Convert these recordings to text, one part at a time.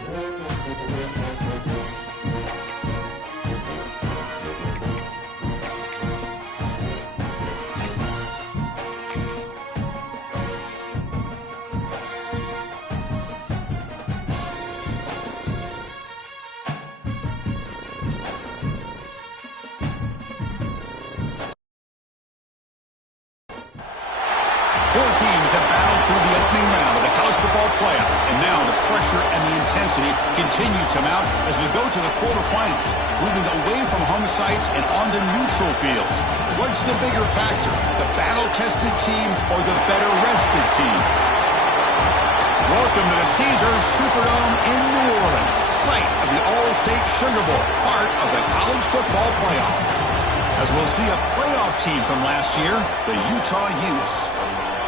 Four teams have battled through the opening round of the college football playoff, and now the pressure and the intensity continue to mount as we go to the quarterfinals, moving away from home sites and onto neutral fields. What's the bigger factor, the battle-tested team or the better-rested team? Welcome to the Caesars Superdome in New Orleans, site of the All-State Sugar Bowl, part of the college football playoff. As we'll see a playoff team from last year, the Utah Utes,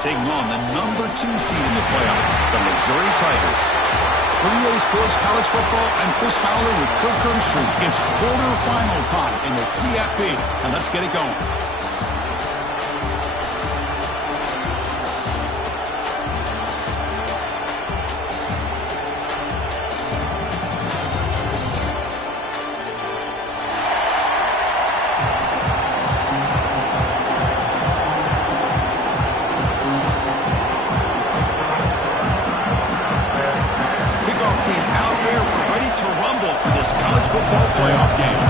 taking on the number 2 seed in the playoff, the Missouri Tigers. For EA Sports College Football, I'm Chris Fowler with Kirk Herbstreit. It's quarterfinal time in the CFB, and let's get it going. College football playoff game.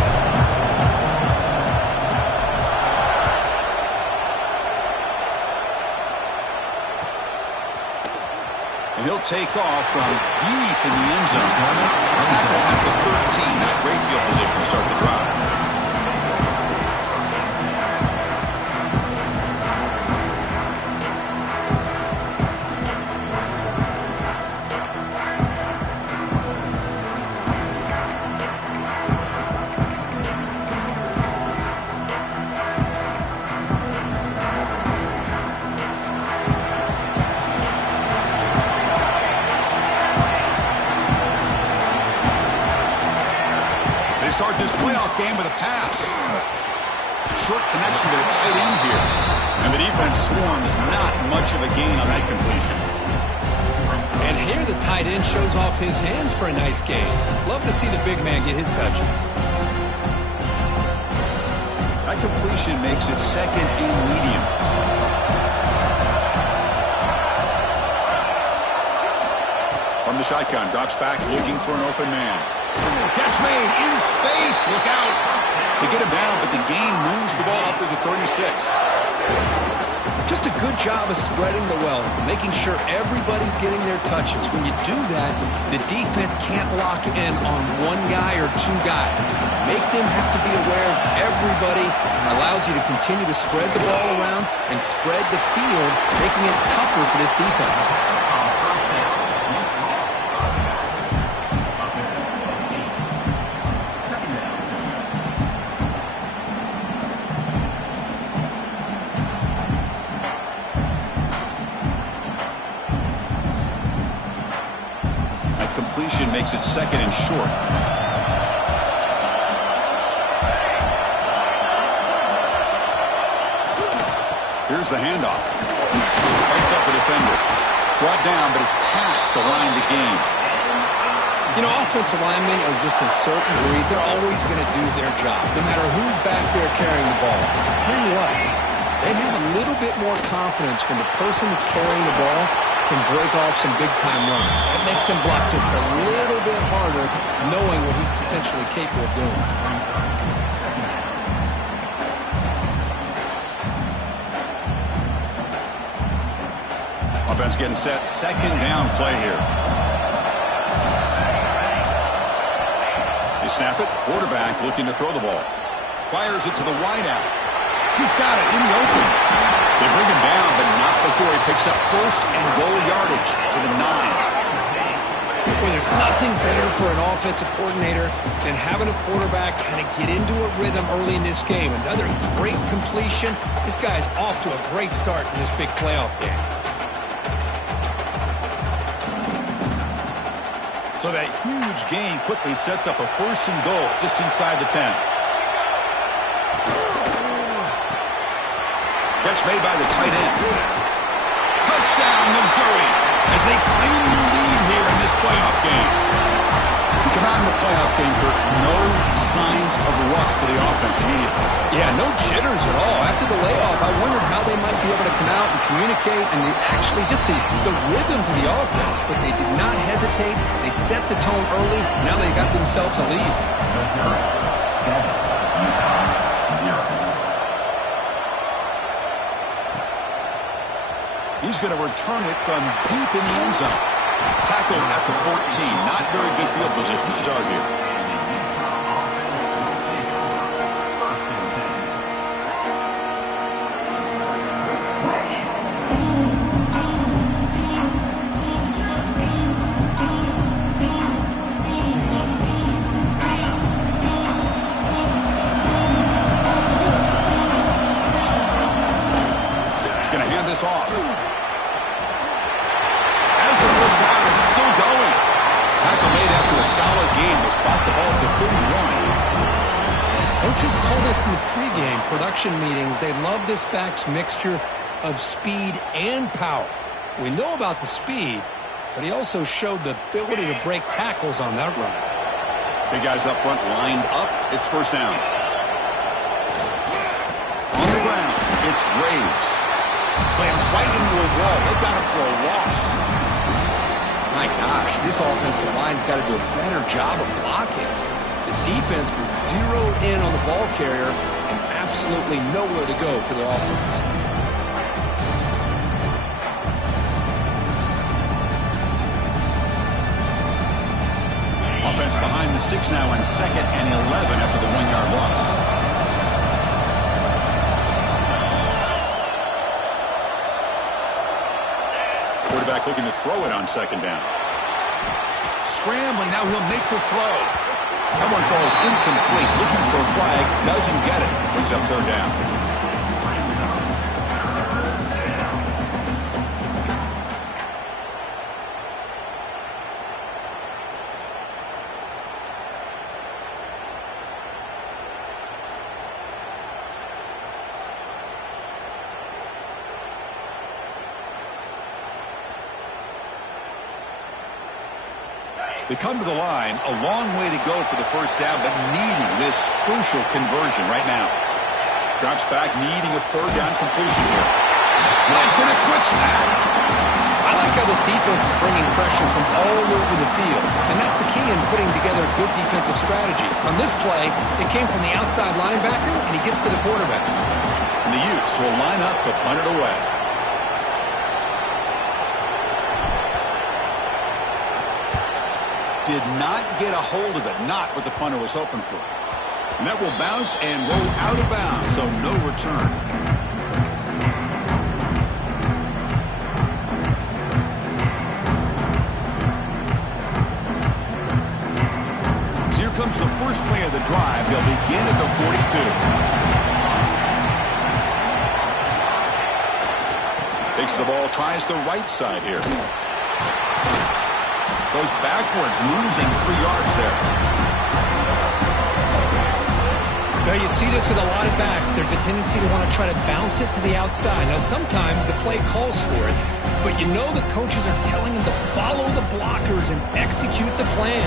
And he'll take off from deep in the end zone. Tackle at the 13. Not great field position to start the drive. Start this playoff game with a pass. Short connection to the tight end here. And the defense swarms, not much of a gain on that completion. And here the tight end shows off his hands for a nice gain. Love to see the big man get his touches. That completion makes it second and medium. From the shotgun, drops back looking for an open man. Catch made in space. Look out. They get him down, but the gain moves the ball up to the 36. Just a good job of spreading the wealth, making sure everybody's getting their touches. When you do that, the defense can't lock in on one guy or two guys. Make them have to be aware of everybody. Allows you to continue to spread the ball around and spread the field, making it tougher for this defense. Completion makes it second and short. Here's the handoff. Fights up a defender. Brought down, but is past the line to gain. You know, offensive linemen are just a certain breed. They're always going to do their job, no matter who's back there carrying the ball. I'll tell you what, they have a little bit more confidence when the person that's carrying the ball can break off some big-time runs. That makes him block just a little bit harder, knowing what he's potentially capable of doing. Offense getting set. Second down play here. They snap it. Quarterback looking to throw the ball. Fires it to the wideout. He's got it in the open. They bring him down, but not before he picks up first and goal yardage to the 9. Well, there's nothing better for an offensive coordinator than having a quarterback kind of get into a rhythm early in this game. Another great completion. This guy's off to a great start in this big playoff game. So that huge gain quickly sets up a first and goal just inside the 10. Catch made by the tight end. Touchdown, Missouri, as they claim the lead here in this playoff game. of rust for the offense immediately. Yeah, no jitters at all. After the layoff, I wondered how they might be able to come out and communicate and actually just the rhythm to the offense. But they did not hesitate. They set the tone early. Now they got themselves a lead. He's going to return it from deep in the end zone. Tackled at the 14. Not very good field position to start here. This off. As the first down is still going. Tackle made after a solid game to spot the ball to 31. Coaches told us in the pregame production meetings they love this back's mixture of speed and power. We know about the speed, but he also showed the ability to break tackles on that run. Big guys up front lined up. It's first down. On the ground, it's Graves. Slams right into a wall. They've got him for a loss. My gosh, this offensive line's got to do a better job of blocking. The defense was zeroed in on the ball carrier and absolutely nowhere to go for the offense. Offense behind the 6 now on 2nd and 11 after the 1-yard loss. Quarterback looking to throw it on 2nd down. Scrambling, now he'll make the throw. That one falls incomplete. Looking for a flag, doesn't get it. Brings up 3rd down. They come to the line, a long way to go for the first down, but needing this crucial conversion right now. Drops back, needing a 3rd down completion here. Wentz in a quick sack. I like how this defense is bringing pressure from all over the field, and that's the key in putting together a good defensive strategy. On this play, it came from the outside linebacker, and he gets to the quarterback. And the Utes will line up to punt it away. Did not get a hold of it. Not what the punter was hoping for. And that will bounce and roll out of bounds, so no return. So here comes the first play of the drive. They'll begin at the 42. Takes the ball, tries the right side here. Goes backwards, losing 3 yards there. Now you see this with a lot of backs. There's a tendency to want to try to bounce it to the outside. Now sometimes the play calls for it, but you know the coaches are telling them to follow the blockers and execute the plan.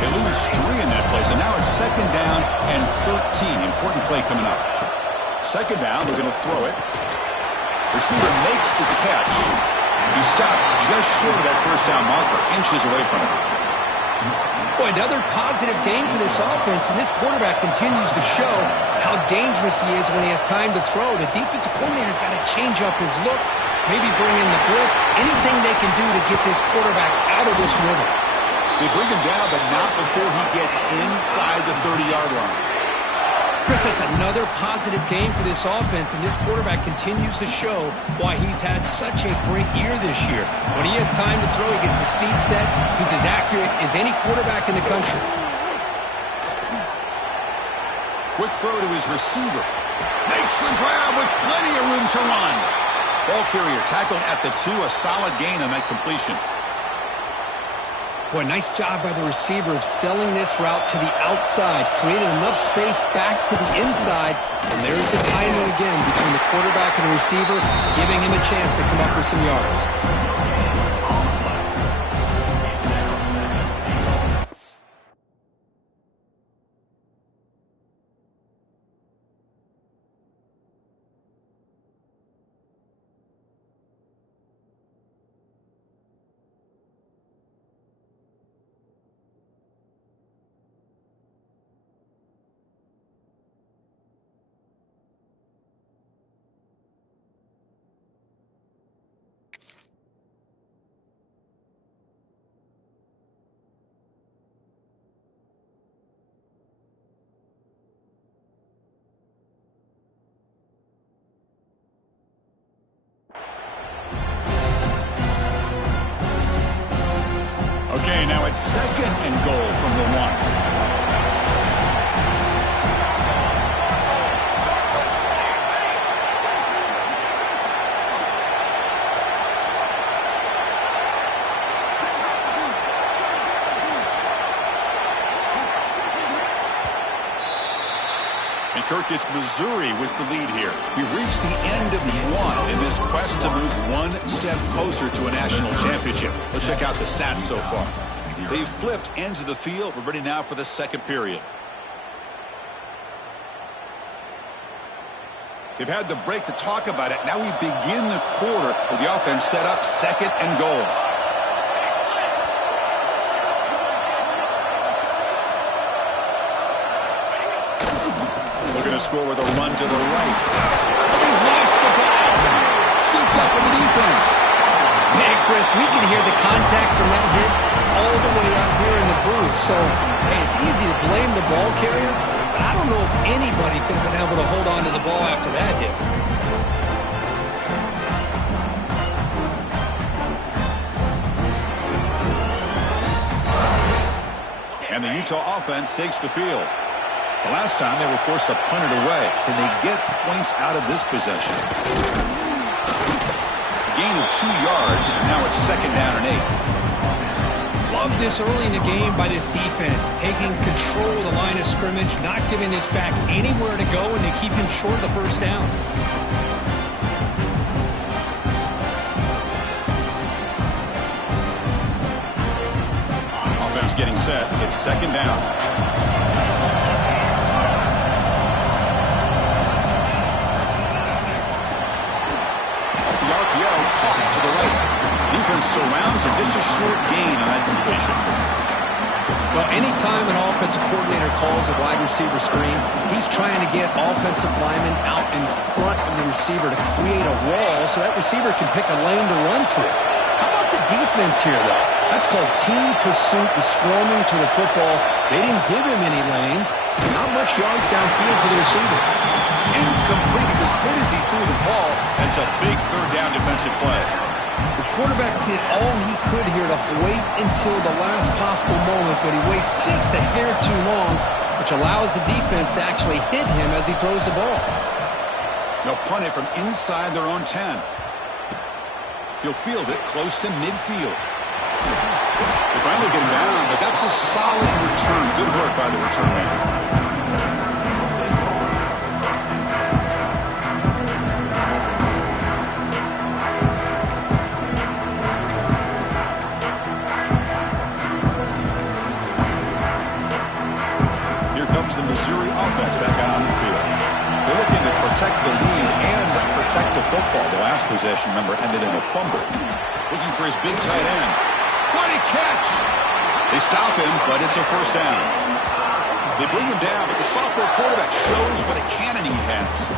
They lose 3 in that play, so now it's 2nd down and 13. Important play coming up. 2nd down, they're going to throw it. Receiver makes the catch. He stopped just short of that first down marker, inches away from it. Boy, another positive game for this offense, and this quarterback continues to show how dangerous he is when he has time to throw. The defensive coordinator's got to change up his looks, maybe bring in the blitz, anything they can do to get this quarterback out of this rhythm. They bring him down, but not before he gets inside the 30-yard line. Chris, that's another positive game for this offense, and this quarterback continues to show why he's had such a great year this year. When he has time to throw, he gets his feet set. He's as accurate as any quarterback in the country. Quick throw to his receiver. Makes the grab with plenty of room to run. Ball carrier tackled at the 2, a solid gain on that completion. Boy, nice job by the receiver of selling this route to the outside, created enough space back to the inside, and there's the timing again between the quarterback and the receiver, giving him a chance to come up with some yards. Okay, now it's 2nd and goal from the 1. Kirk, it's Missouri with the lead here. We've reached the end of 1 in this quest to move 1 step closer to a national championship. Let's check out the stats so far. They've flipped ends of the field. We're ready now for the 2nd period. They've had the break to talk about it. Now we begin the quarter with the offense set up 2nd and goal. Looking to score with a run to the right. He's lost the ball. Scooped up with the defense. Man, Chris, we can hear the contact from that hit all the way up here in the booth. So, hey, it's easy to blame the ball carrier, but I don't know if anybody could have been able to hold on to the ball after that hit. And the Utah offense takes the field. The last time they were forced to punt it away. Can they get points out of this possession? Gain of 2 yards, and now it's 2nd down and 8. Love this early in the game by this defense, taking control of the line of scrimmage, not giving this back anywhere to go, and they keep him short of the 1st down. Offense getting set. It's 2nd down. Caught to the right. Defense surrounds him. Just a short gain on that completion. Well, anytime an offensive coordinator calls a wide receiver screen, he's trying to get offensive linemen out in front of the receiver to create a wall so that receiver can pick a lane to run through. How about the defense here, though? That's called team pursuit and swarming to the football. They didn't give him any lanes, so not much yards downfield for the receiver. Incomplete. He was hit as he threw the ball. That's a big 3rd down defensive play. The quarterback did all he could here to wait until the last possible moment, but he waits just a hair too long, which allows the defense to actually hit him as he throws the ball. They'll punt it from inside their own 10. He'll field it close to midfield. They finally get him down, but that's a solid return. Good work by the return man. The Missouri offense back out on the field. They're looking to protect the lead and protect the football. The last possession, remember, ended in a fumble. Looking for his big tight end. What a catch! They stop him, but it's a 1st down. They bring him down, but the sophomore quarterback shows what a cannon he has.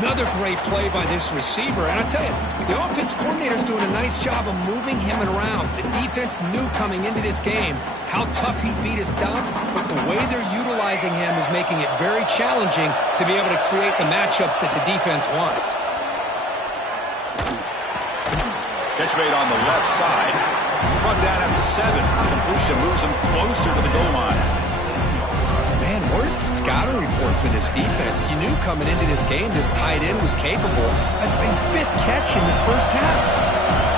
Another great play by this receiver. And I tell you, the offense coordinator is doing a nice job of moving him around. The defense knew coming into this game how tough he'd be to stop, but the way they're utilizing him is making it very challenging to be able to create the matchups that the defense wants. Catch made on the left side. Brought down at the 7. The completion moves him closer to the goal line. Man, where's the scouting report for this defense? You knew coming into this game this tight end was capable. That's his 5th catch in this 1st half.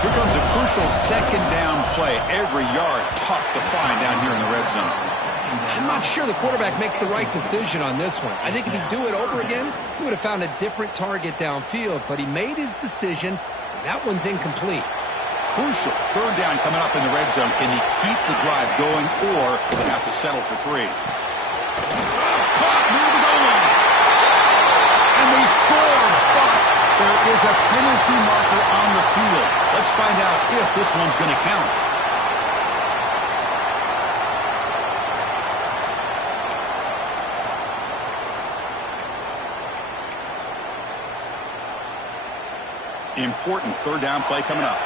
Here comes a crucial 2nd down play. Every yard tough to find down here in the red zone. I'm not sure the quarterback makes the right decision on this one. I think if he'd do it over again, he would have found a different target downfield, but he made his decision. That one's incomplete. Crucial 3rd down coming up in the red zone. Can he keep the drive going, or will they have to settle for 3? Caught near the goal line. And they scored, but there is a penalty marker on the field. Let's find out if this one's going to count. Important 3rd down play coming up.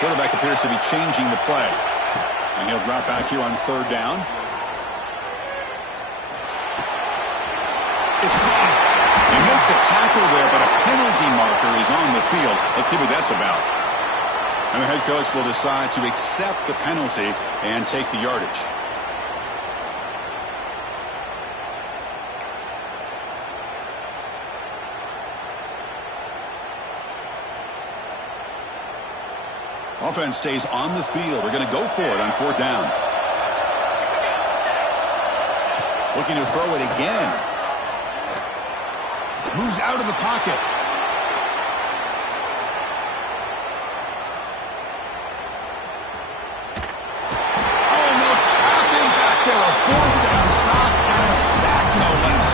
Quarterback appears to be changing the play. And he'll drop back here on 3rd down. It's caught. They make the tackle there, but a penalty marker is on the field. Let's see what that's about. And the head coach will decide to accept the penalty and take the yardage. Offense stays on the field. They're going to go for it on 4th down. Looking to throw it again. Moves out of the pocket. Oh, no, trapping back there. A 4th down stop and a sack, no less.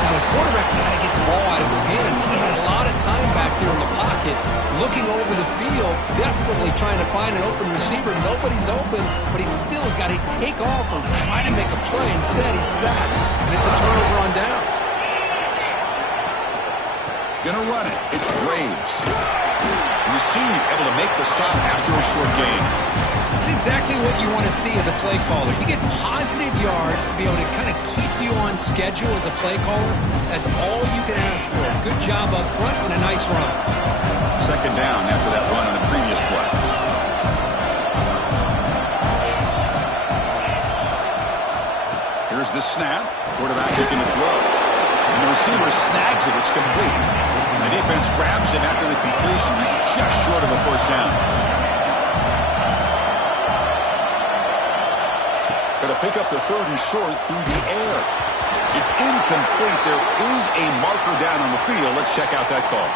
Now, the quarterback's got to get the ball out of his hands. He had a lot of time back there in the pocket, looking over the field, desperately trying to find an open receiver. Nobody's open, but he still has got to take off or try to make a play. Instead, he's sacked, and it's a turnover on downs. Gonna run it. It's Graves. You see him able to make the stop after a short gain. That's exactly what you want to see as a play caller. You get positive yards to be able to kind of keep you on schedule as a play caller. That's all you can ask for. Good job up front and a nice run. 2nd down after that run on the previous play. Here's the snap. Quarterback looking to throw. And the receiver snags it. It's complete. The defense grabs him after the completion. He's just short of a 1st down. Going to pick up the 3rd and short through the air. It's incomplete. There is a marker down on the field. Let's check out that call.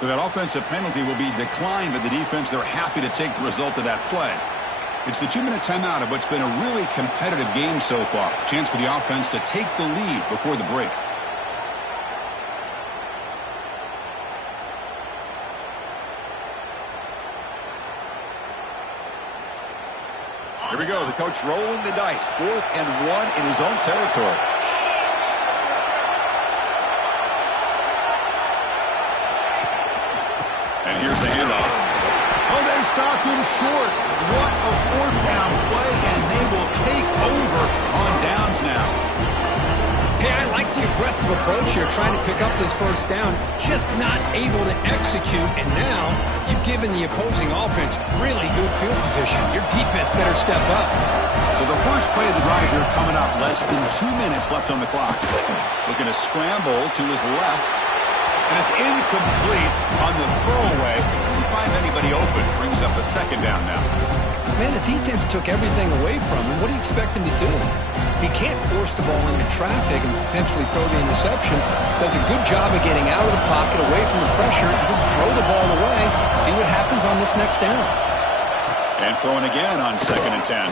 So that offensive penalty will be declined by the defense. They're happy to take the result of that play. It's the 2-minute timeout of what's been a really competitive game so far. Chance for the offense to take the lead before the break. Here we go. The coach rolling the dice. 4th and 1 in his own territory. And here's the handoff. Oh, they stopped him short. What a 4th down play, and they will take over on downs now. Hey, I like the aggressive approach here, trying to pick up this 1st down, just not able to execute, and now you've given the opposing offense really good field position. Your defense better step up. So the first play of the drive here coming up, less than 2 minutes left on the clock. Looking to scramble to his left. And it's incomplete on the throwaway. Didn't find anybody open. Brings up a 2nd down now. Man, the defense took everything away from him. What do you expect him to do? He can't force the ball into traffic and potentially throw the interception. Does a good job of getting out of the pocket, away from the pressure, and just throw the ball away. See what happens on this next down. And throwing again on 2nd and 10.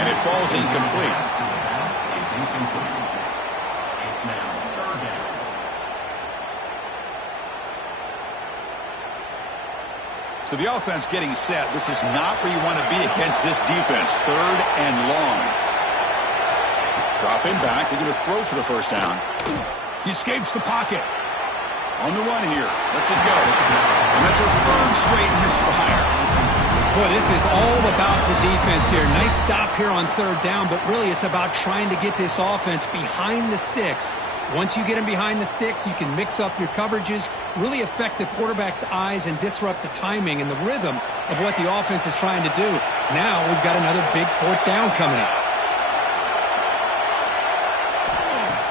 And it falls incomplete. It's incomplete. It's now 3rd down. So the offense getting set. This is not where you want to be against this defense. 3rd and long. Dropping back. They're going to throw for the 1st down. He escapes the pocket. On the run here. Lets it go. And that's a 3rd straight misfire. Boy, this is all about the defense here. Nice stop here on 3rd down, but really it's about trying to get this offense behind the sticks. Once you get them behind the sticks, you can mix up your coverages, really affect the quarterback's eyes and disrupt the timing and the rhythm of what the offense is trying to do. Now we've got another big 4th down coming up.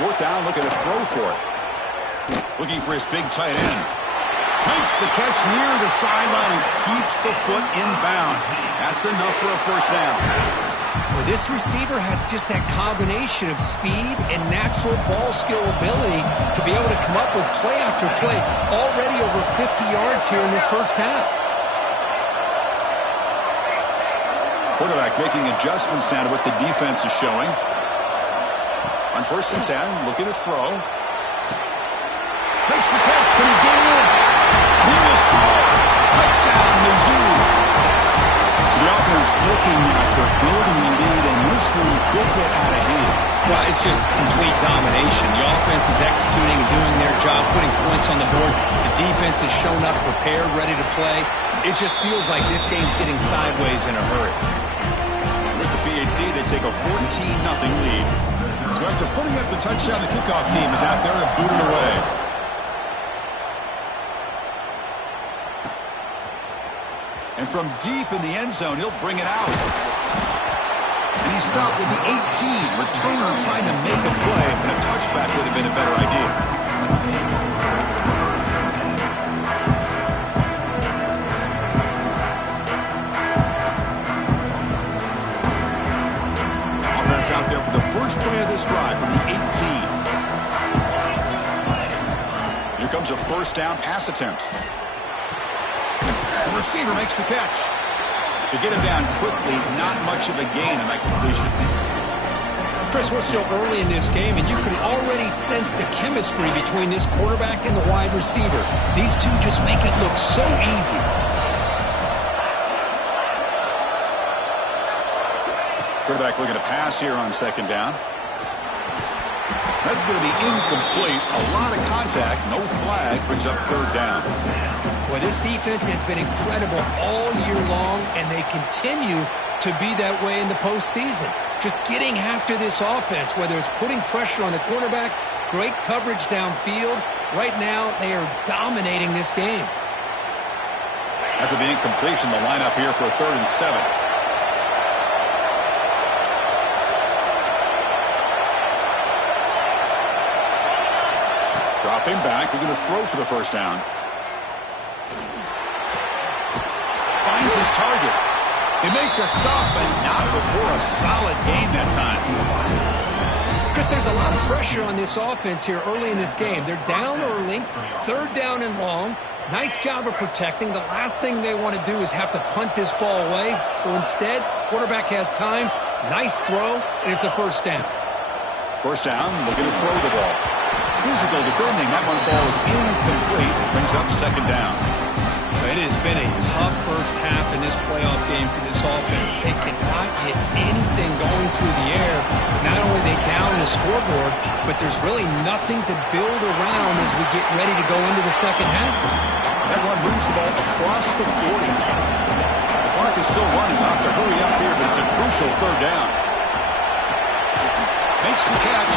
4th down, looking to throw for it. Looking for his big tight end. Makes the catch near the sideline and keeps the foot in bounds. That's enough for a 1st down. Well, this receiver has just that combination of speed and natural ball skill ability to be able to come up with play after play. Already over 50 yards here in this 1st half. Quarterback making adjustments now to what the defense is showing. On 1st and 10, looking to throw. Makes the catch. Can he get in? He will score. Touchdown, Mizzou. So the offense looking for building the lead, and this one could get out of hand. Well, it's just complete domination. The offense is executing and doing their job, putting points on the board. The defense has shown up prepared, ready to play. It just feels like this game's getting sideways in a hurry. With the PAT, they take a 14-0 lead. So after putting up the touchdown, the kickoff team is out there to boot it away. And from deep in the end zone, he'll bring it out. And he stopped with the 18. Returner trying to make a play, and a touchback would have been a better idea. Offense out there for the first play of this drive from the 18. Here comes a first down pass attempt. The receiver makes the catch. To get him down quickly, not much of a gain in that completion. Chris, we're still early in this game, and you can already sense the chemistry between this quarterback and the wide receiver. These two just make it look so easy. Quarterback looking to pass here on second down. That's going to be incomplete. A lot of contact. No flag. Brings up third down. Well, this defense has been incredible all year long, and they continue to be that way in the postseason. Just getting after this offense, whether it's putting pressure on the quarterback, great coverage downfield. Right now, they are dominating this game. After the incompletion, the lineup here for 3rd and 7. Dropping back, they're going to throw for the first down. Finds his target. They make the stop, but not before a solid gain that time. Chris, there's a lot of pressure on this offense here early in this game. They're down early, 3rd down and long. Nice job of protecting. The last thing they want to do is have to punt this ball away. So instead, quarterback has time. Nice throw, and it's a first down. First down, looking to throw the ball. Physical defending. That one falls incomplete. Brings up second down. It has been a tough first half in this playoff game for this offense. They cannot get anything going through the air. Not only are they down the scoreboard, but there's really nothing to build around as we get ready to go into the second half. That one moves the ball across the 40. The clock is still running. We'll have to hurry up here, but it's a crucial third down. Makes the catch.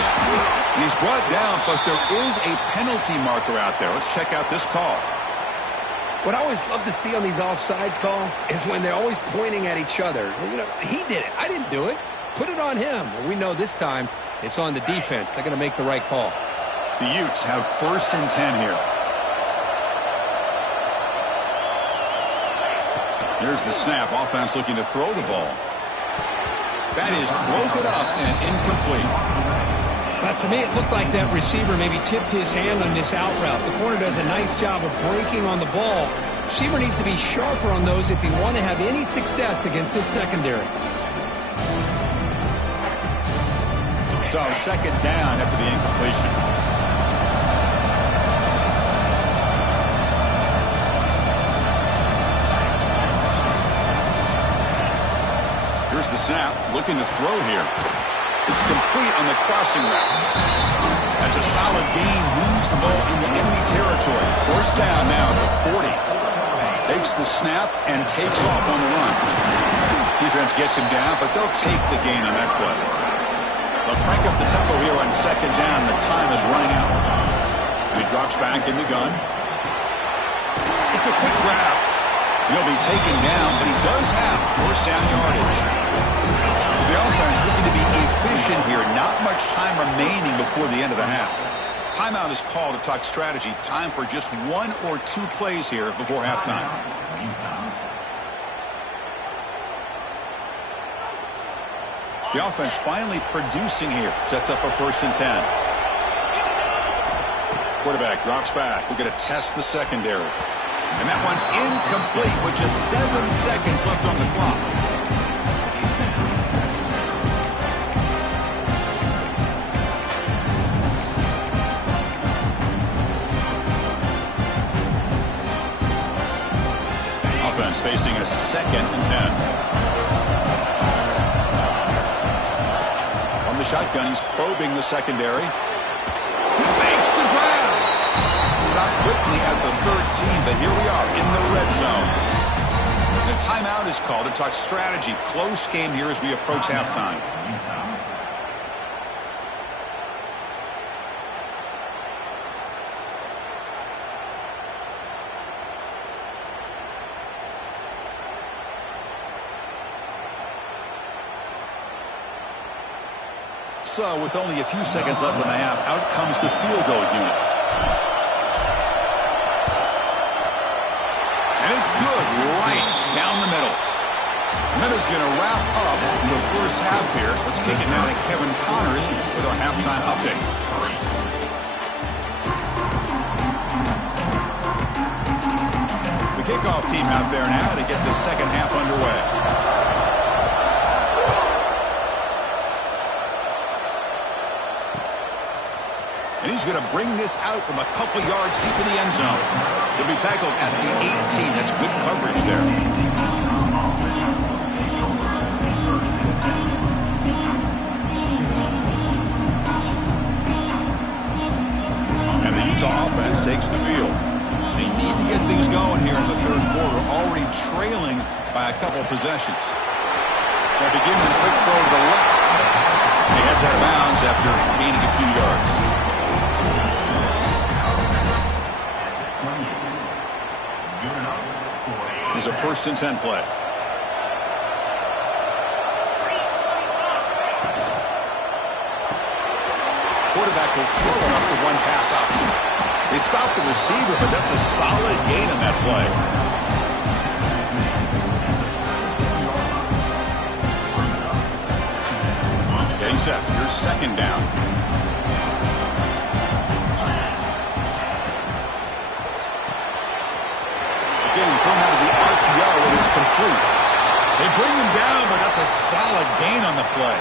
He's brought down, but there is a penalty marker out there. Let's check out this call. What I always love to see on these offsides call is when they're always pointing at each other. You know, he did it. I didn't do it. Put it on him. Well, we know this time it's on the defense. They're going to make the right call. The Utes have 1st and 10 here. Here's the snap. Offense looking to throw the ball. That is broken up and incomplete. But to me, it looked like that receiver maybe tipped his hand on this out route. The corner does a nice job of breaking on the ball. Receiver needs to be sharper on those if you want to have any success against this secondary. So second down after the incompletion. Here's the snap. Looking to throw here. It's complete on the crossing route. That's a solid gain. Moves the ball into enemy territory. First down now at the 40. Takes the snap and takes off on the run. Defense gets him down, but they'll take the gain on that play. They'll crank up the tempo here on second down. The time is running out. He drops back in the gun. It's a quick grab. He'll be taken down, but he does have first down yardage. So the offense looking to be efficient here. Not much time remaining before the end of the half. Timeout is called to talk strategy. Time for just 1 or 2 plays here before halftime. The offense finally producing here. Sets up a 1st and 10. Quarterback drops back. We're going to test the secondary. And that one's incomplete with just 7 seconds left on the clock. Offense facing a 2nd and 10. On the shotgun, he's probing the secondary. He makes the grab. Stopped quickly at the 13, but here we are in the red zone. The timeout is called to talk strategy. Close game here as we approach halftime. So with only a few seconds left in the half, out comes the field goal unit. And it's good right down the middle. Minutes going to wrap up the first half here. Let's kick it now to Kevin Connors with our halftime update. The kickoff team out there now to get the second half underway. And he's going to bring this out from a couple yards deep in the end zone. He'll be tackled at the 18. That's good coverage there. And the Utah offense takes the field. They need to get things going here in the third quarter, already trailing by a couple possessions. They begin with a quick throw to the left. He heads out of bounds after gaining a few yards. It's a 1st and 10 play. Quarterback will throw it off the one pass option. They stop the receiver, but that's a solid gain on that play. Getting set. Here's 2nd down. Getting thrown out of the RPO, and it's complete. They bring him down, but that's a solid gain on the play.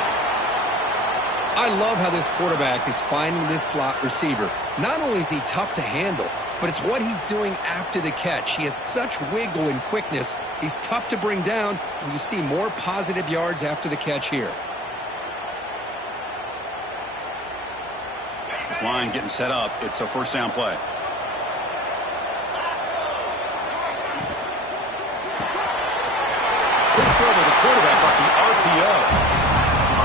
I love how this quarterback is finding this slot receiver. Not only is he tough to handle, but it's what he's doing after the catch. He has such wiggle and quickness. He's tough to bring down, and you see more positive yards after the catch here. This line getting set up. It's a 1st down play. Throw by the quarterback off the RPO.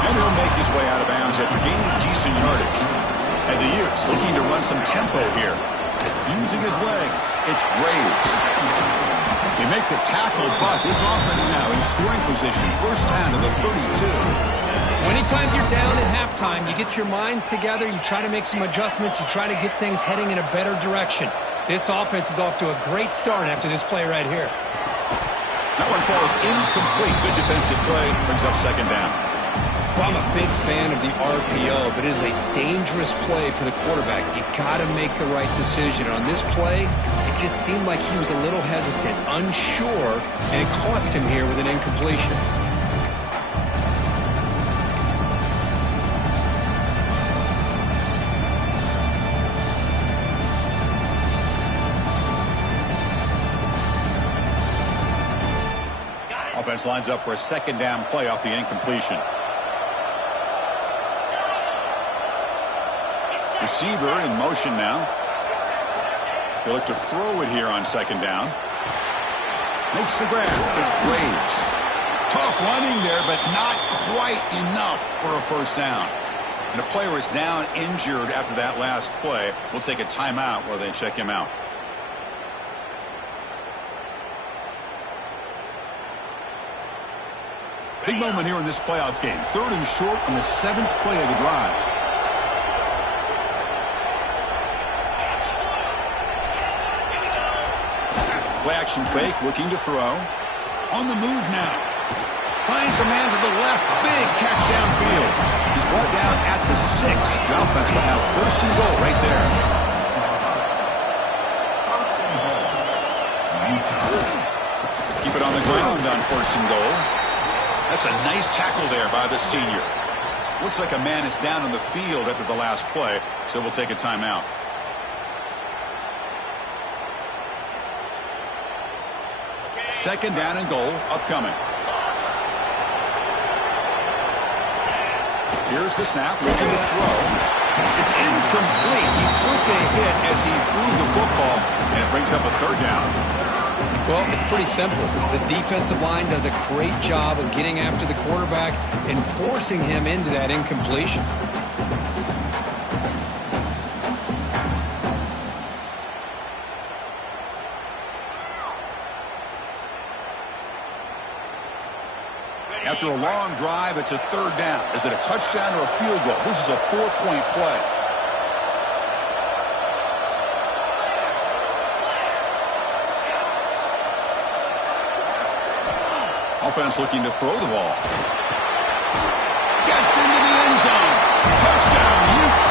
And he'll make his way out of bounds after gaining decent yardage. And the Utes looking to run some tempo here. Using his legs. It's Braves. They make the tackle, but this offense now in scoring position. 1st down to the 32. Anytime you're down at halftime, you get your minds together, you try to make some adjustments, you try to get things heading in a better direction. This offense is off to a great start after this play right here. That one falls incomplete. Good defensive play. Brings up 2nd down. Well, I'm a big fan of the RPO, but it is a dangerous play for the quarterback. You got to make the right decision. On this play, it just seemed like he was a little hesitant, unsure, and it cost him here with an incompletion. Offense lines up for a 2nd down play off the incompletion. Receiver in motion now. They look to throw it here on 2nd down. Makes the grab. It's Braves. Tough running there, but not quite enough for a 1st down. And a player is down injured after that last play. We'll take a timeout where they check him out. Big moment here in this playoff game. 3rd and short on the 7th play of the drive. Play action fake, looking to throw. On the move now. Finds a man to the left. Big catch downfield. He's brought down at the 6. The offense will have 1st and goal right there. Keep it on the ground on 1st and goal. That's a nice tackle there by the senior. Looks like a man is down on the field after the last play, so we'll take a timeout. Second down and goal upcoming. Here's the snap, looking to throw. It's incomplete. He took a hit as he threw the football, and it brings up a 3rd down. Well, it's pretty simple. The defensive line does a great job of getting after the quarterback and forcing him into that incompletion. After a long drive, it's a third down. Is it a touchdown or a field goal? This is a 4-point play. Offense looking to throw the ball. Gets into the end zone. Touchdown, Utes.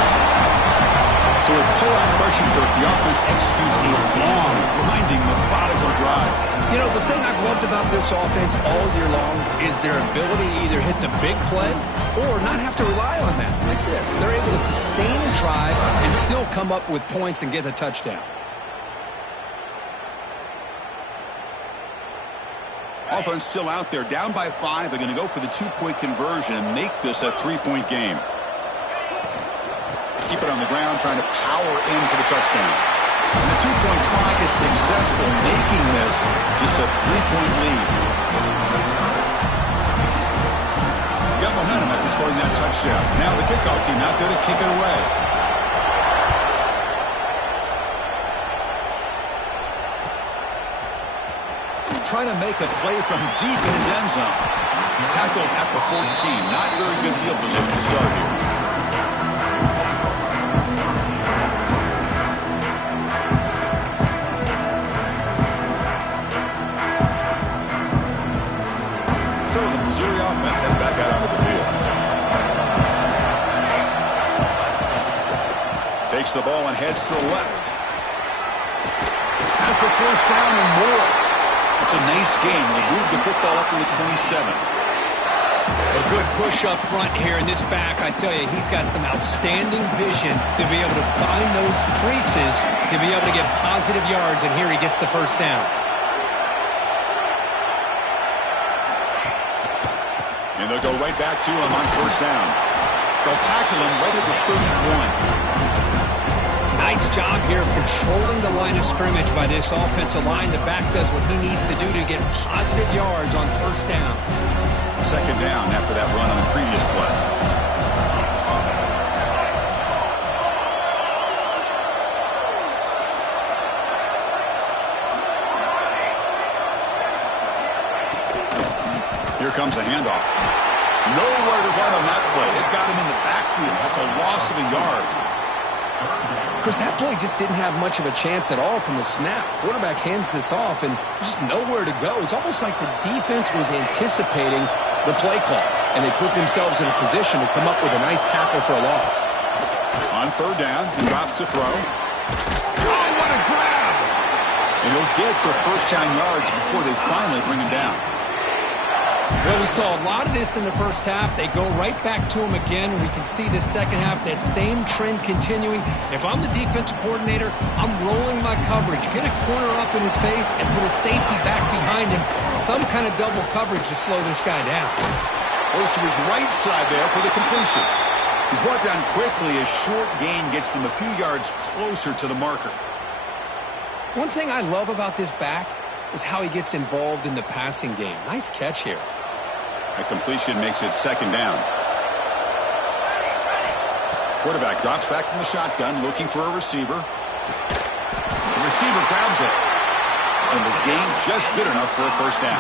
So with pull-out rushing work, the offense executes a long, grinding, methodical drive. You know, the thing I've loved about this offense all year long is their ability to either hit the big play or not have to rely on that. Like this. They're able to sustain a drive and still come up with points and get a touchdown. Offense still out there, down by 5. They're going to go for the 2-point conversion and make this a 3-point game. Keep it on the ground, trying to power in for the touchdown. And the 2-point try is successful, making this just a 3-point lead. Got momentum after scoring that touchdown. Now the kickoff team out there to kick it away. Trying to make a play from deep in his end zone. Tackled at the 14. Not very good field position to start here. So the Missouri offense heads back out onto the field. Takes the ball and heads to the left. Has the first down and more. It's a nice game. They move the football up to the 27. A good push up front here in this back. I tell you, he's got some outstanding vision to be able to find those creases, to be able to get positive yards, and here he gets the first down. And they'll go right back to him on first down. They'll tackle him right at the 31. Nice job here of controlling the line of scrimmage by this offensive line. The back does what he needs to do to get positive yards on first down. Second down after that run on the previous play. Here comes a handoff. Nowhere to run on that play. It got him in the backfield. That's a loss of a yard. Chris, that play just didn't have much of a chance at all from the snap. Quarterback hands this off and just nowhere to go. It's almost like the defense was anticipating the play call, and they put themselves in a position to come up with a nice tackle for a loss. On third down, he drops to throw. Oh, what a grab! And he'll get the first down yards before they finally bring him down. Well, we saw a lot of this in the first half. They go right back to him again. We can see the second half, that same trend continuing. If I'm the defensive coordinator, I'm rolling my coverage. Get a corner up in his face and put a safety back behind him. Some kind of double coverage to slow this guy down. Goes to his right side there for the completion. He's brought down quickly. A short gain gets them a few yards closer to the marker. One thing I love about this back is how he gets involved in the passing game. Nice catch here. A completion makes it second down. Quarterback drops back from the shotgun, looking for a receiver. The receiver grabs it. And the gain just good enough for a first down.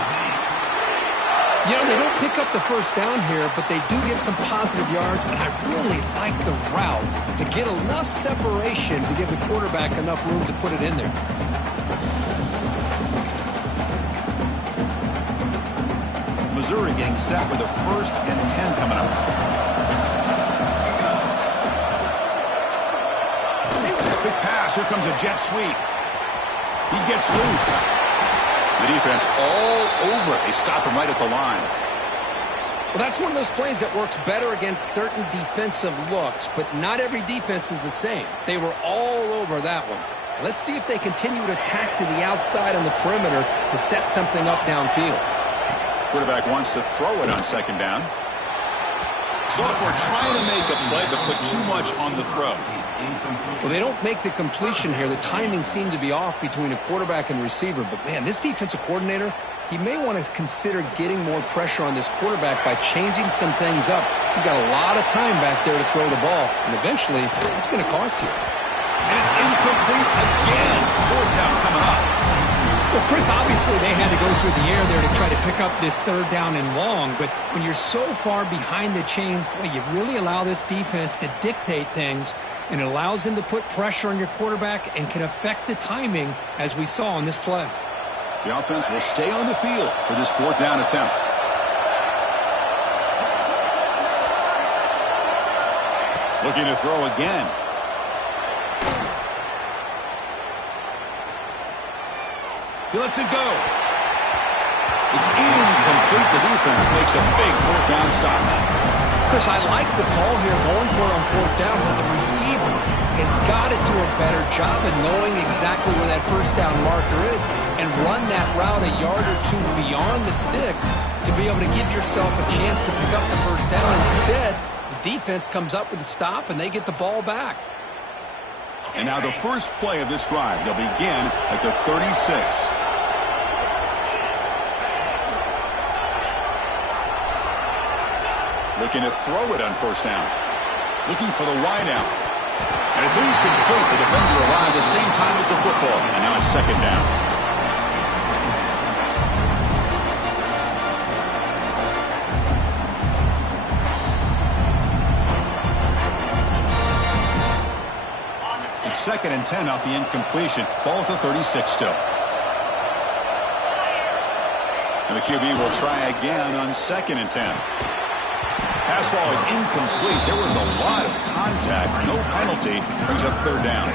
You know, they don't pick up the first down here, but they do get some positive yards, and I really like the route to get enough separation to give the quarterback enough room to put it in there. Missouri getting set with a 1st and 10 coming up. Big pass. Here comes a jet sweep. He gets loose. The defense all over it. They stop him right at the line. Well, that's one of those plays that works better against certain defensive looks, but not every defense is the same. They were all over that one. Let's see if they continue to attack to the outside on the perimeter to set something up downfield. Quarterback wants to throw it on second down. Sophomore trying to make a play, but put too much on the throw. Well, they don't make the completion here. The timing seemed to be off between a quarterback and receiver. But, man, this defensive coordinator, he may want to consider getting more pressure on this quarterback by changing some things up. He's got a lot of time back there to throw the ball, and eventually it's going to cost you. And it's incomplete again. Fourth down coming up. Well, Chris, obviously they had to go through the air there to try to pick up this third down and long, but when you're so far behind the chains, boy, you really allow this defense to dictate things, and it allows them to put pressure on your quarterback and can affect the timing, as we saw on this play. The offense will stay on the field for this fourth down attempt. Looking to throw again. He lets it go. It's incomplete. The defense makes a big fourth down stop. Chris, I like the call here going for it on fourth down, but the receiver has got to do a better job of knowing exactly where that first down marker is and run that route a yard or two beyond the sticks to be able to give yourself a chance to pick up the first down. Instead, the defense comes up with a stop and they get the ball back. And now the first play of this drive. They'll begin at the 36. Looking to throw it on first down. Looking for the wide out. And it's incomplete. The defender arrived the same time as the football. And now it's second down. It's second and 10 off the incompletion. Ball at the 36 still. And the QB will try again on second and 10. Pass ball is incomplete. There was a lot of contact. No penalty. Brings up third down.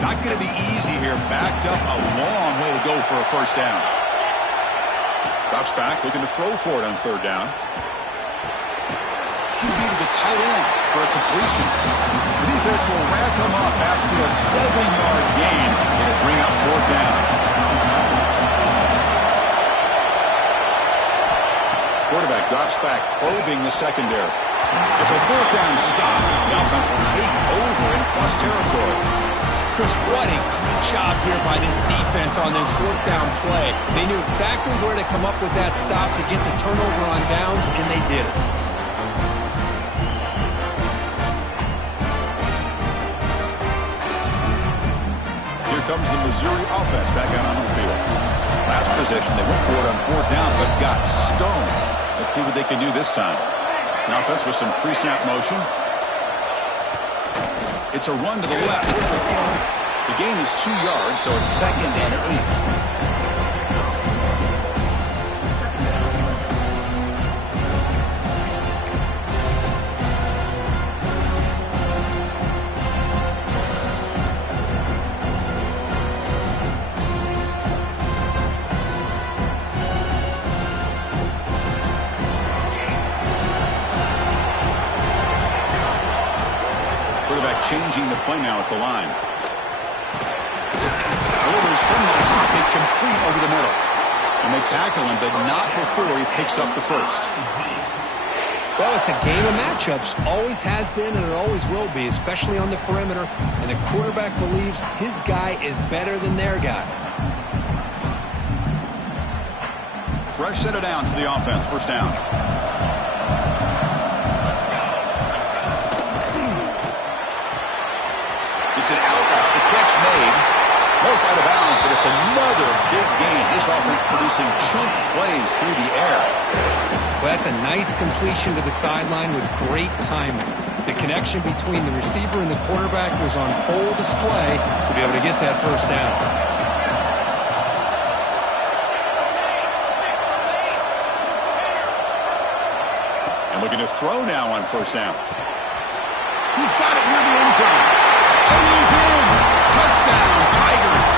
Not going to be easy here. Backed up a long way to go for a first down. Drops back, looking to throw for it on third down. QB to the tight end for a completion. The defense will wrap him up after a 7-yard gain. It'll bring up fourth down. Quarterback drops back, probing the secondary. It's a fourth down stop. The offense will take over in plus territory. Chris, what a great job here by this defense on this fourth down play. They knew exactly where to come up with that stop to get the turnover on downs, and they did it. Here comes the Missouri offense back out on the field. Last possession, they went for it on fourth down, but got stoned. Let's see what they can do this time. The offense with some pre-snap motion. It's a run to the left. The gain is 2 yards, so it's second and 8. Changing the play now at the line. Delivers from the pocket, complete over the middle. And they tackle him, but not before he picks up the first. Well, it's a game of matchups. Always has been, and it always will be, especially on the perimeter. And the quarterback believes his guy is better than their guy. Fresh set of downs for the offense. First down. It's an out route. The catch made. Broke out of bounds, but it's another big gain. This offense producing chunk plays through the air. Well, that's a nice completion to the sideline with great timing. The connection between the receiver and the quarterback was on full display to be able to get that first down. And looking to throw now on first down. He's got it near the end zone. And he's in. Touchdown, Tigers.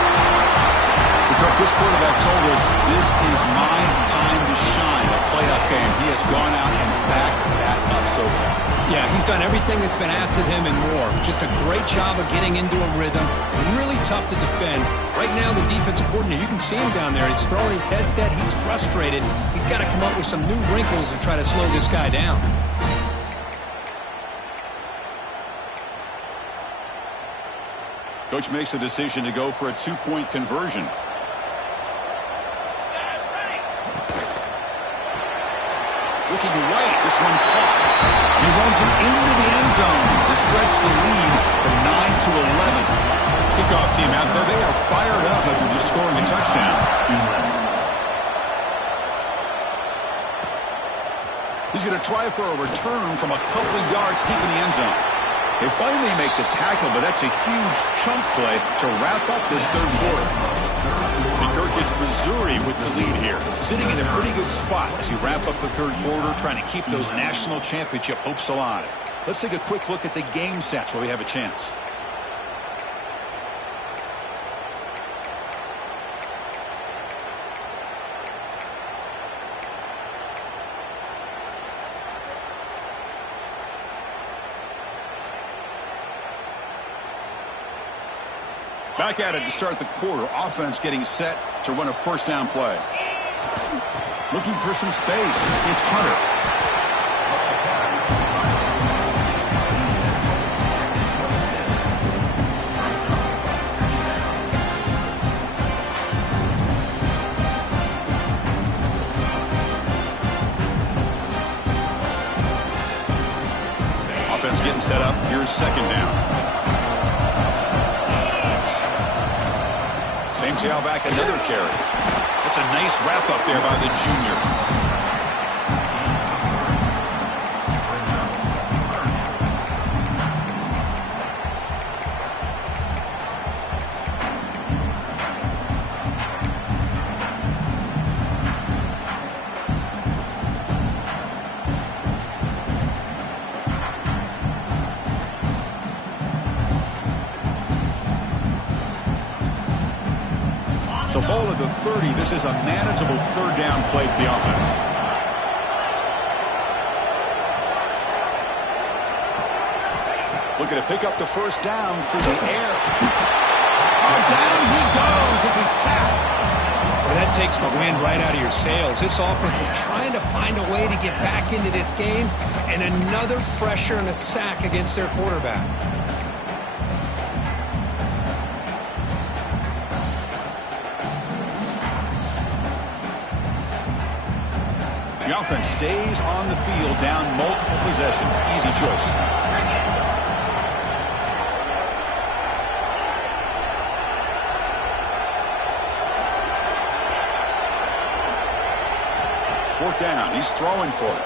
Because this quarterback told us this is my time to shine. A playoff game. He has gone out and backed that up so far. Yeah, he's done everything that's been asked of him and more. Just a great job of getting into a rhythm. Really tough to defend. Right now, the defensive coordinator, you can see him down there. He's throwing his headset. He's frustrated. He's got to come up with some new wrinkles to try to slow this guy down. Coach makes the decision to go for a two-point conversion. Looking right, this one caught. He runs it into the end zone to stretch the lead from 9 to 11. Kickoff team out there, they are fired up after just scoring a touchdown. He's going to try for a return from a couple of yards deep in the end zone. They finally make the tackle, but that's a huge chunk play to wrap up this third quarter. And Kirk gets Missouri with the lead here, sitting in a pretty good spot as you wrap up the third quarter, trying to keep those national championship hopes alive. Let's take a quick look at the game stats where we have a chance. Back at it to start the quarter. Offense getting set to run a first down play. Looking for some space. It's Hunter. Offense getting set up. Here's second down. Same tailback, another carry. That's a nice wrap up there by the junior. So ball at the 30. This is a manageable third down play for the offense. Looking to pick up the first down through the air. Oh, down he goes. It's a sack. Well, that takes the wind right out of your sails. This offense is trying to find a way to get back into this game, and another pressure and a sack against their quarterback. The offense stays on the field, down multiple possessions. Easy choice. Fourth down. He's throwing for it.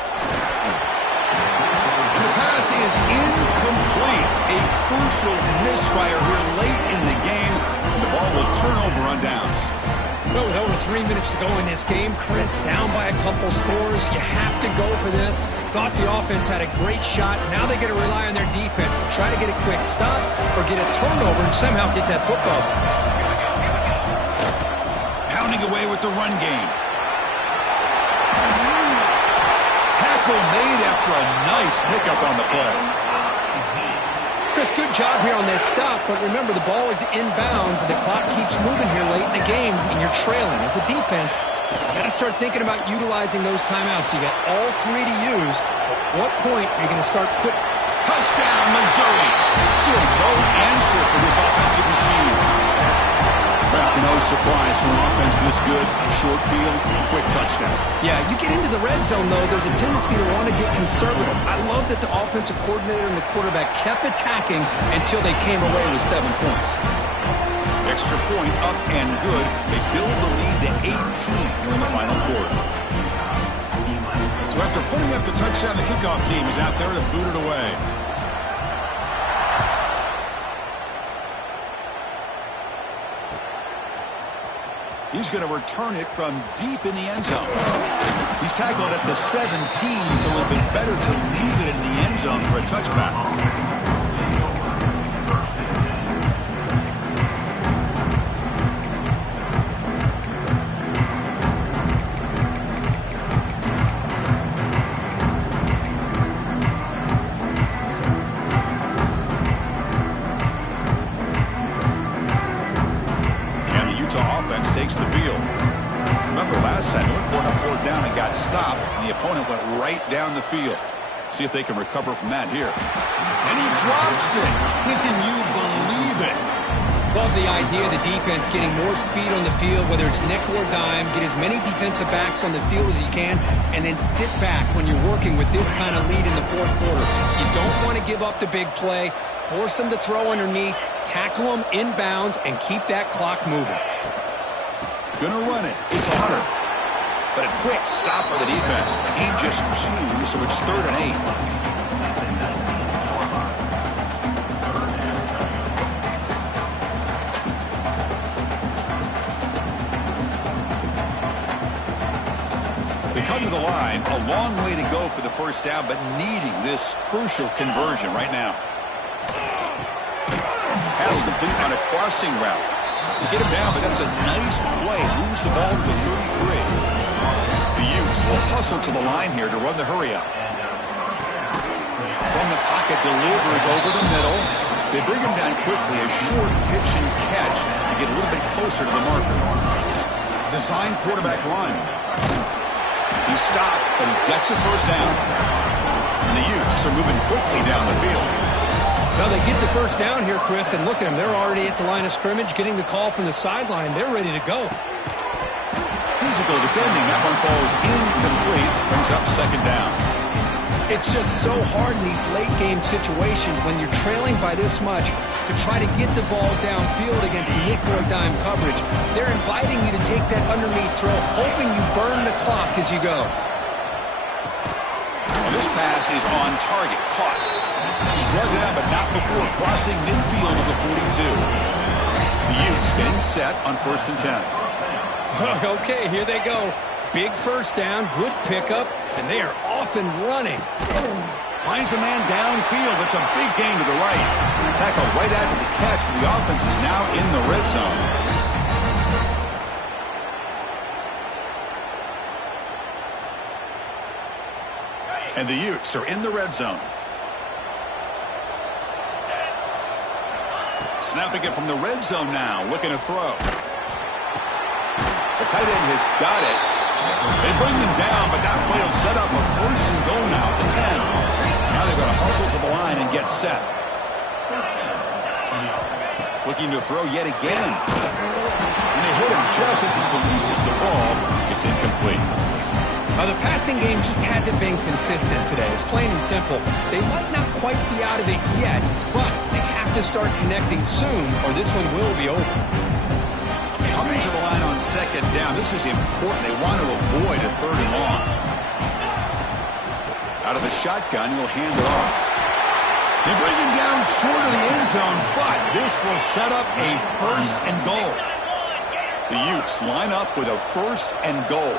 And the pass is incomplete. A crucial misfire here late in the game. The ball will turn over on downs. Well, with over 3 minutes to go in this game, Chris, down by a couple scores, you have to go for this. Thought the offense had a great shot. Now they got to rely on their defense to try to get a quick stop or get a turnover and somehow get that football. Pounding away with the run game. Tackle made after a nice pickup on the play. Chris, good job here on this stop, but remember the ball is inbounds and the clock keeps moving here late in the game and you're trailing. As a defense, you got to start thinking about utilizing those timeouts. You got all three to use. At what point are you going to start putting... Touchdown, Missouri. Still no answer for this offensive machine. Well, no surprise for an offense this good. Short field, quick touchdown. Yeah, you get into the red zone, though, there's a tendency to want to get conservative. I love that the offensive coordinator and the quarterback kept attacking until they came away with 7 points. Extra point up and good. They build the lead to 18 here in the final quarter. So after putting up the touchdown, the kickoff team is out there to boot it away. He's going to return it from deep in the end zone. He's tackled at the 17, so it would have been better to leave it in the end zone for a touchback. Takes the field. Remember last time they went for it on fourth down and got stopped, and the opponent went right down the field. See if they can recover from that here. And he drops it. Can you believe it? Love the idea of the defense getting more speed on the field, whether it's nickel or dime, get as many defensive backs on the field as you can, and then sit back when you're working with this kind of lead in the fourth quarter. You don't want to give up the big play, force them to throw underneath, tackle them inbounds, and keep that clock moving. Gonna run it. It's Hunter. But a quick stop by the defense. He just chews, so it's 3rd and 8. Come to the line, a long way to go for the first down, but needing this crucial conversion right now. Pass complete on a crossing route. They get him down, but that's a nice play. Moves the ball to the 33. The Utes will hustle to the line here to run the hurry up. From the pocket, delivers over the middle. They bring him down quickly, a short pitch and catch to get a little bit closer to the marker. Design quarterback run. He stopped, but he gets a first down. And the Utes are moving quickly down the field. Now they get the first down here, Chris, and look at them. They're already at the line of scrimmage, getting the call from the sideline. They're ready to go. Physical defending. That one falls incomplete. Brings up 2nd down. It's just so hard in these late-game situations when you're trailing by this much to try to get the ball downfield against nickel or dime coverage. They're inviting you to take that underneath throw, hoping you burn the clock as you go. Well, this pass is on target. Caught. He's brought down, but not before crossing midfield of the 42. The Utes getting set on 1st and 10. Okay, here they go. Big first down, good pickup, and they are off and running. Finds a man downfield. It's a big gain to the right. Tackle right after the catch, but the offense is now in the red zone. And the Utes are in the red zone. Snapping it from the red zone now, looking to throw. The tight end has got it. They bring them down, but that play will set up a 1st and goal now at the 10. Now they've got to hustle to the line and get set. Looking to throw yet again. And they hit him just as he releases the ball. It's incomplete. The passing game just hasn't been consistent today. It's plain and simple. They might not quite be out of it yet, but they have to start connecting soon, or this one will be over. Coming to the line on 2nd down. This is important. They want to avoid a 3rd and long. Out of the shotgun, he'll hand it off. They bring him down short of the end zone, but this will set up a 1st and goal. The Utes line up with a 1st and goal.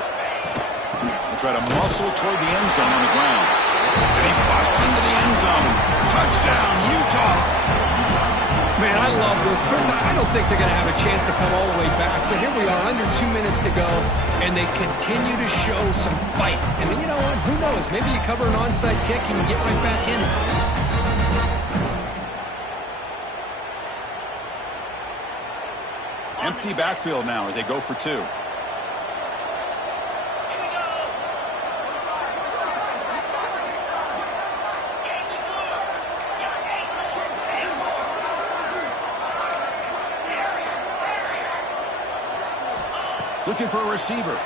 They try to muscle toward the end zone on the ground. And he busts into the end zone. Touchdown, Utah! Man, I love this. Chris, I don't think they're going to have a chance to come all the way back, but here we are, under 2 minutes to go, and they continue to show some fight. And then, you know what? Who knows? Maybe you cover an onside kick and you get right back in it. Empty backfield now as they go for 2. Looking for a receiver.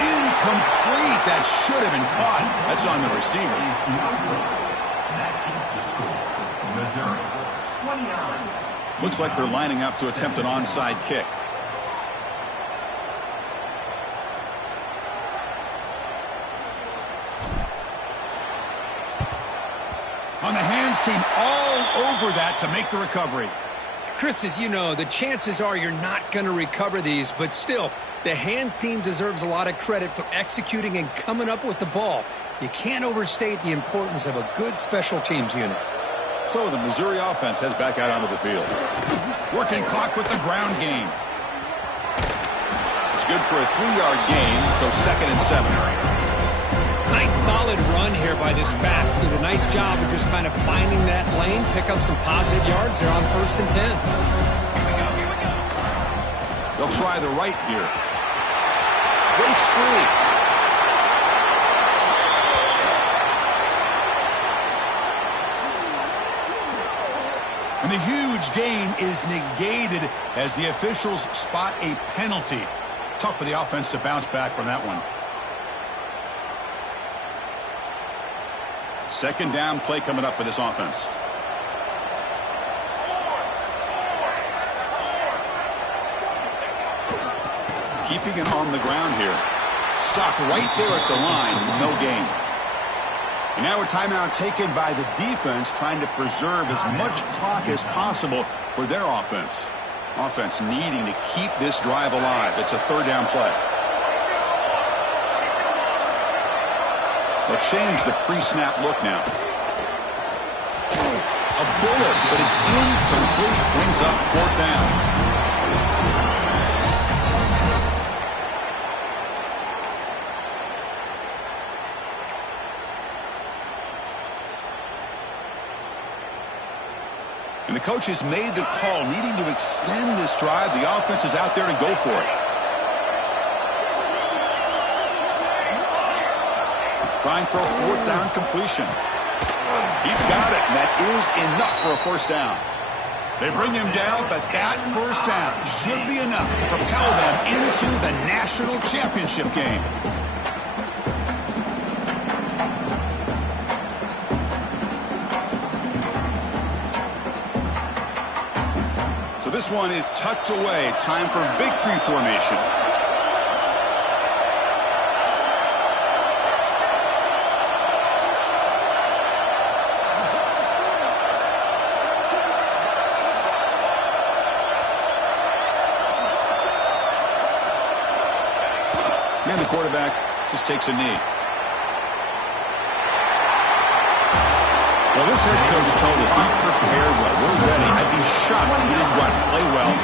Incomplete. That should have been caught. That's on the receiver. Looks like they're lining up to attempt an onside kick. On the hands team all over that to make the recovery. Chris, as you know, the chances are you're not going to recover these, but still, the hands team deserves a lot of credit for executing and coming up with the ball. You can't overstate the importance of a good special teams unit. So the Missouri offense heads back out onto the field. Working clock with the ground game. It's good for a 3-yard gain, so 2nd and 7. Nice solid run here by this back. Did a nice job of just kind of finding that lane, pick up some positive yards. They're on 1st and 10. They'll try the right here. Breaks free. And the huge gain is negated as the officials spot a penalty. Tough for the offense to bounce back from that one. Second down play coming up for this offense. Keeping him on the ground here. Stopped right there at the line. No gain. And now a timeout taken by the defense, trying to preserve as much clock as possible for their offense. Offense needing to keep this drive alive. It's a third down play. They'll change the pre-snap look now. A bullet, but it's incomplete. Brings up fourth down. And the coach has made the call, needing to extend this drive. The offense is out there to go for it. Trying for a fourth down completion. He's got it, and that is enough for a first down. They bring him down, but that first down should be enough to propel them into the national championship game. So this one is tucked away. Time for victory formation. And the quarterback just takes a knee. Well, this head coach told us, be prepared well. We're ready. I'd be shocked if he didn't play well